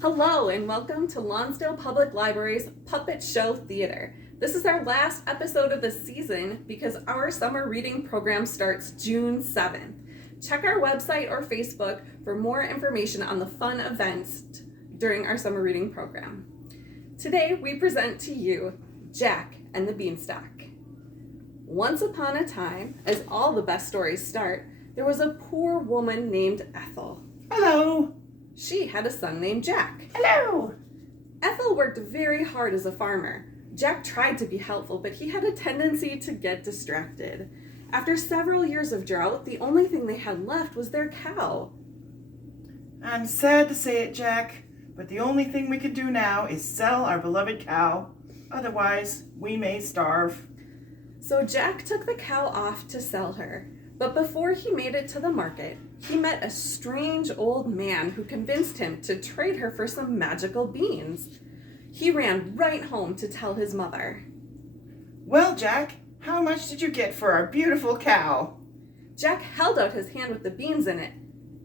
Hello and welcome to Lonsdale Public Library's Puppet Show Theater. This is our last episode of the season because our summer reading program starts June 7th. Check our website or Facebook for more information on the fun events during our summer reading program. Today we present to you Jack and the Beanstalk. Once upon a time, as all the best stories start, there was a poor woman named Ethel. Hello. She had a son named Jack. Hello. Ethel worked very hard as a farmer. Jack tried to be helpful, but he had a tendency to get distracted. After several years of drought, the only thing they had left was their cow. I'm sad to say it, Jack, but the only thing we can do now is sell our beloved cow. Otherwise, we may starve. So Jack took the cow off to sell her. But before he made it to the market, he met a strange old man who convinced him to trade her for some magical beans. He ran right home to tell his mother. Well, Jack, how much did you get for our beautiful cow? Jack held out his hand with the beans in it.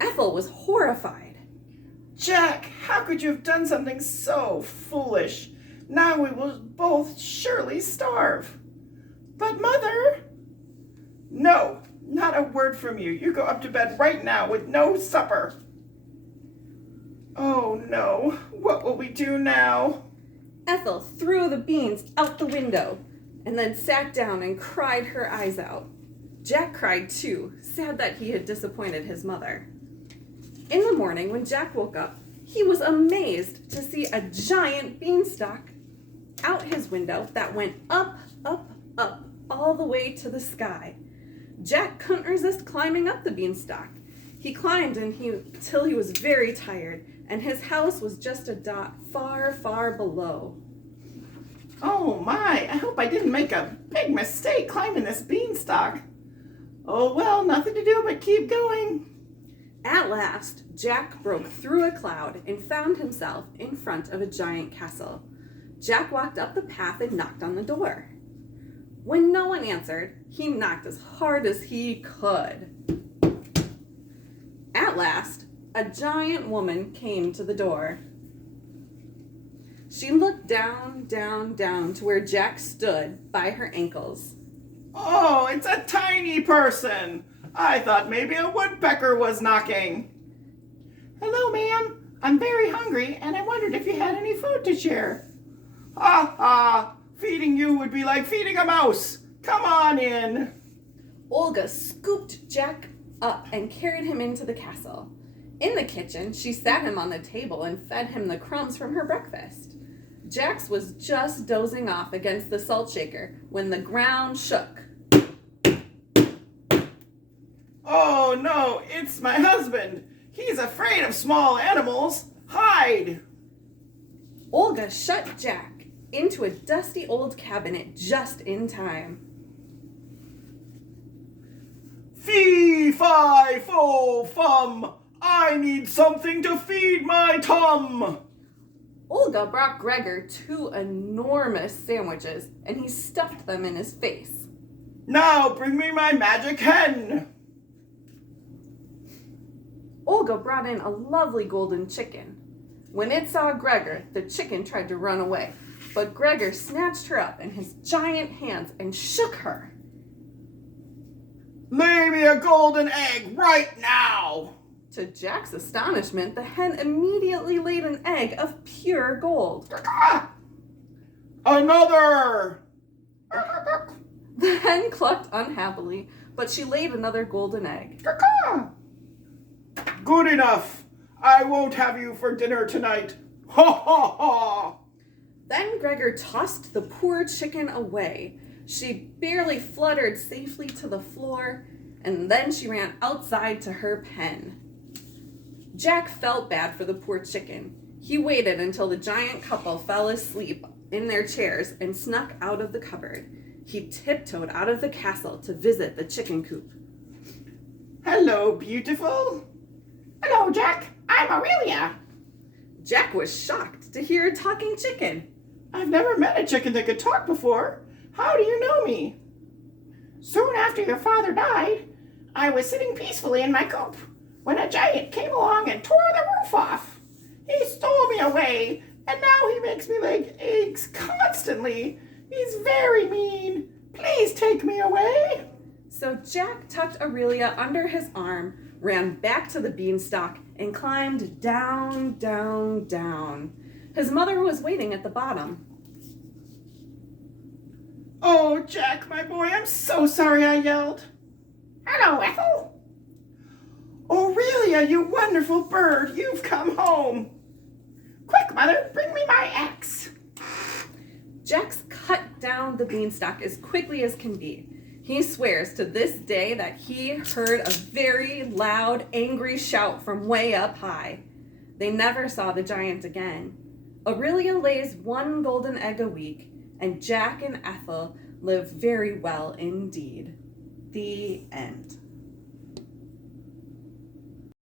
Ethel was horrified. Jack, how could you have done something so foolish? Now we will both surely starve. But, Mother... No, not a word from you. You go up to bed right now with no supper. Oh, no. What will we do now? Ethel threw the beans out the window and then sat down and cried her eyes out. Jack cried too, sad that he had disappointed his mother. In the morning, when Jack woke up, he was amazed to see a giant beanstalk out his window that went up, up, up, all the way to the sky. Jack couldn't resist climbing up the beanstalk. He climbed until he was very tired, and his house was just a dot far, far below. Oh my, I hope I didn't make a big mistake climbing this beanstalk. Oh well, nothing to do but keep going. At last, Jack broke through a cloud and found himself in front of a giant castle. Jack walked up the path and knocked on the door. When no one answered, he knocked as hard as he could. At last, a giant woman came to the door. She looked down, down, down to where Jack stood by her ankles. Oh, it's a tiny person. I thought maybe a woodpecker was knocking. Hello, ma'am. I'm very hungry, and I wondered if you had any food to share. Ha ha! Feeding you would be like feeding a mouse. Come on in. Olga scooped Jack up and carried him into the castle. In the kitchen, she sat him on the table and fed him the crumbs from her breakfast. Jax was just dozing off against the salt shaker when the ground shook. Oh no, it's my husband. He's afraid of small animals. Hide. Olga shut Jack into a dusty old cabinet just in time. Fee, fi, fo, fum. I need something to feed my tum. Olga brought Gregor 2 enormous sandwiches, and he stuffed them in his face. Now bring me my magic hen. Olga brought in a lovely golden chicken. When it saw Gregor, the chicken tried to run away, but Gregor snatched her up in his giant hands and shook her. Lay me a golden egg right now. To Jack's astonishment, the hen immediately laid an egg of pure gold. Another. The hen clucked unhappily, but she laid another golden egg. Good enough. I won't have you for dinner tonight. Ha ha ha. Then Gregor tossed the poor chicken away. She barely fluttered safely to the floor, and then she ran outside to her pen. Jack felt bad for the poor chicken. He waited until the giant couple fell asleep in their chairs and snuck out of the cupboard. He tiptoed out of the castle to visit the chicken coop. Hello, beautiful. Hello, Jack. I'm Aurelia. Jack was shocked to hear a talking chicken. I've never met a chicken that could talk before. How do you know me? Soon after your father died, I was sitting peacefully in my coop when a giant came along and tore the roof off. He stole me away, and now he makes me lay eggs constantly. He's very mean. Please take me away. So Jack tucked Aurelia under his arm, ran back to the beanstalk, and climbed down, down, down. His mother was waiting at the bottom. Oh, Jack, my boy, I'm so sorry I yelled. Hello, Ethel. Aurelia, you wonderful bird, you've come home. Quick, Mother, bring me my axe. Jack's cut down the beanstalk as quickly as can be. He swears to this day that he heard a very loud, angry shout from way up high. They never saw the giant again. Aurelia lays 1 golden egg a week, and Jack and Ethel live very well indeed. The end.